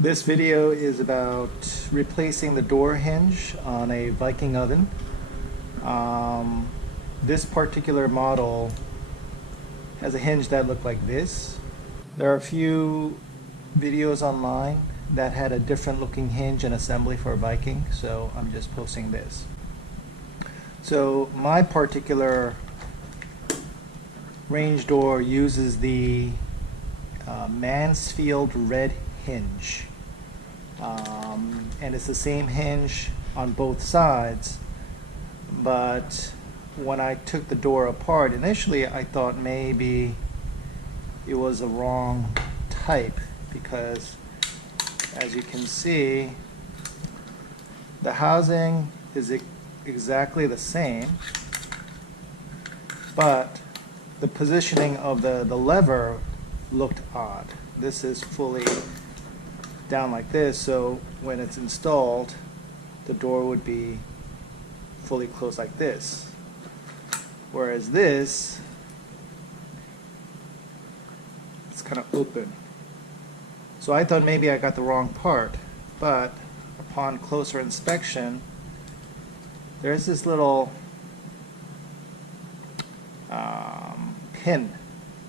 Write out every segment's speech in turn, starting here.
This video is about replacing the door hinge on a Viking oven. This particular model has a hinge that looked like this. There are a few videos online that had a different looking hinge and assembly for a Viking, so I'm just posting this. So my particular range door uses the Mansfield red hinge. And it's the same hinge on both sides, but when I took the door apart, initially I thought maybe it was the wrong type, because as you can see, the housing is exactly the same, but the positioning of the lever looked odd. This is fully down like this, so when it's installed, the door would be fully closed like this. Whereas this, it's kind of open. So I thought maybe I got the wrong part, but upon closer inspection, there's this little pin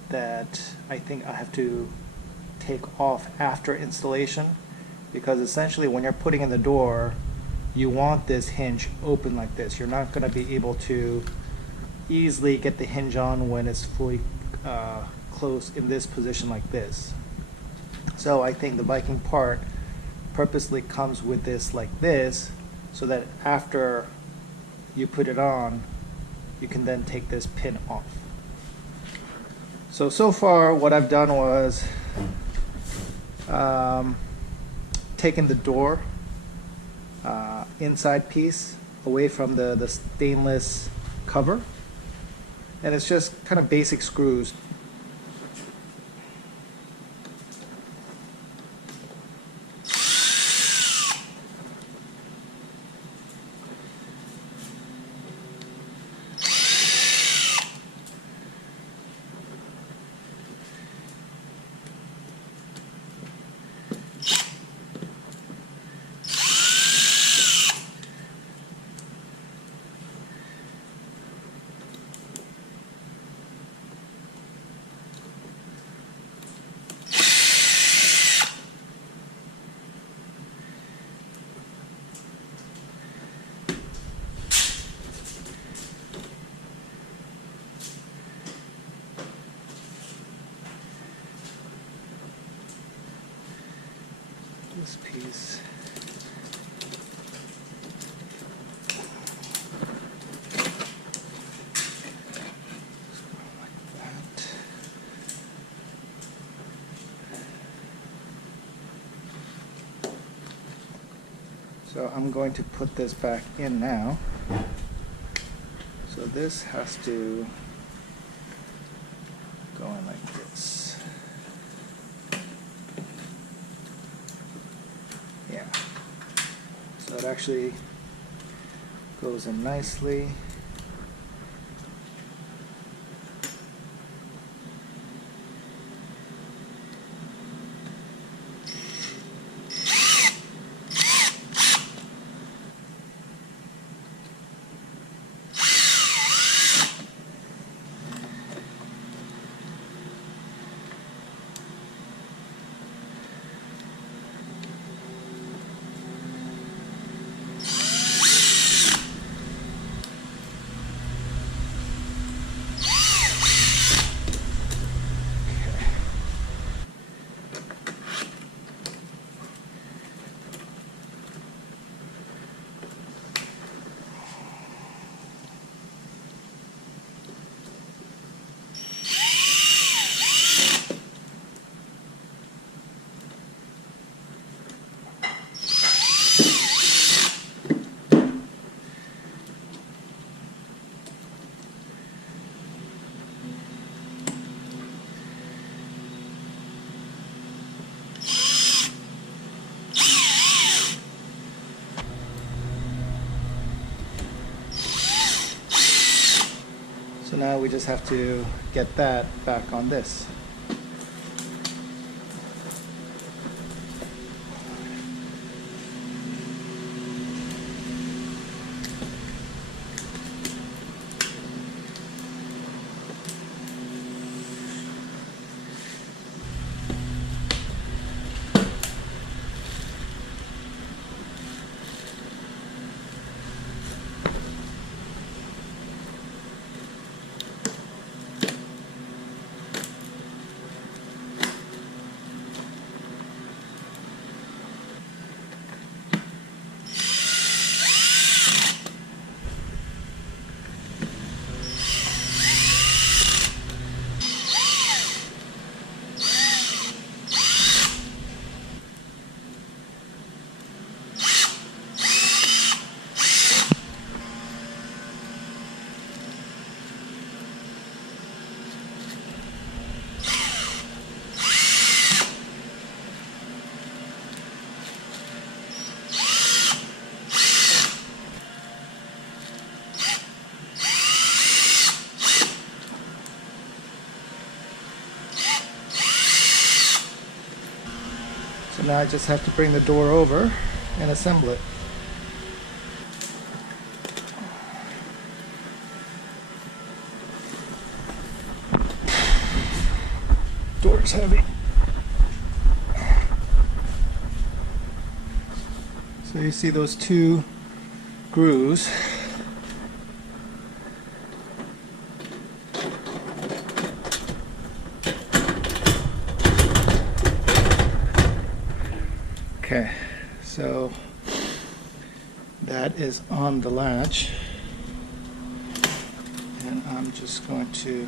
that I think I have to take off after installation, because essentially when you're putting in the door, you want this hinge open like this. You're not going to be able to easily get the hinge on when it's fully closed in this position like this. So I think the Viking part purposely comes with this like this, so that after you put it on, you can then take this pin off. So far what I've done was taken the door inside piece away from the stainless cover, and it's just kind of basic screws. This piece. Like that. So I'm going to put this back in now. So this has to go in like this. Yeah, so it actually goes in nicely. So now we just have to get that back on this. So now I just have to bring the door over and assemble it. Door's heavy. So you see those two grooves. Okay, so that is on the latch, and I'm just going to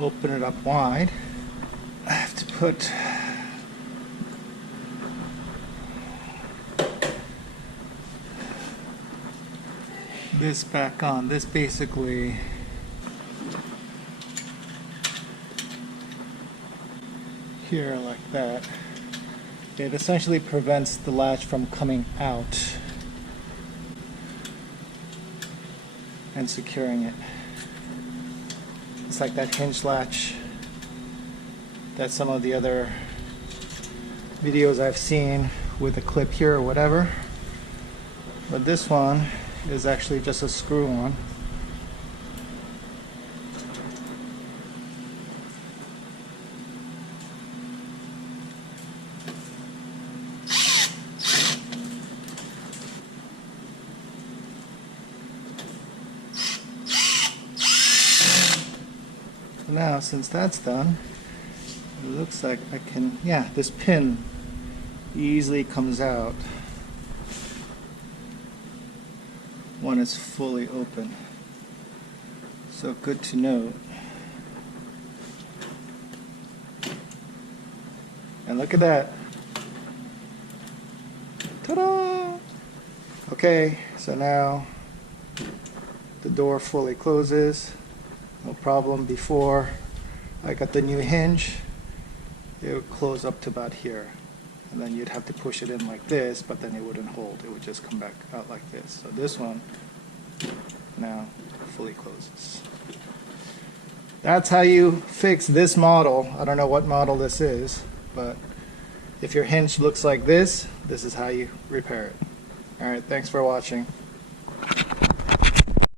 open it up wide. I have to put this back on. This basically here like that. It essentially prevents the latch from coming out and securing it. It's like that hinge latch that some of the other videos I've seen with a clip here or whatever. But this one is actually just a screw-on. Now, since that's done, it looks like I can, yeah, this pin easily comes out when it's fully open. So good to note. And look at that. Ta-da! Okay, so now the door fully closes. No problem. Before I got the new hinge, it would close up to about here, and then you'd have to push it in like this, but then it wouldn't hold. It would just come back out like this. So this one now fully closes. That's how you fix this model. I don't know what model this is, but if your hinge looks like this, this is how you repair it. Alright, thanks for watching.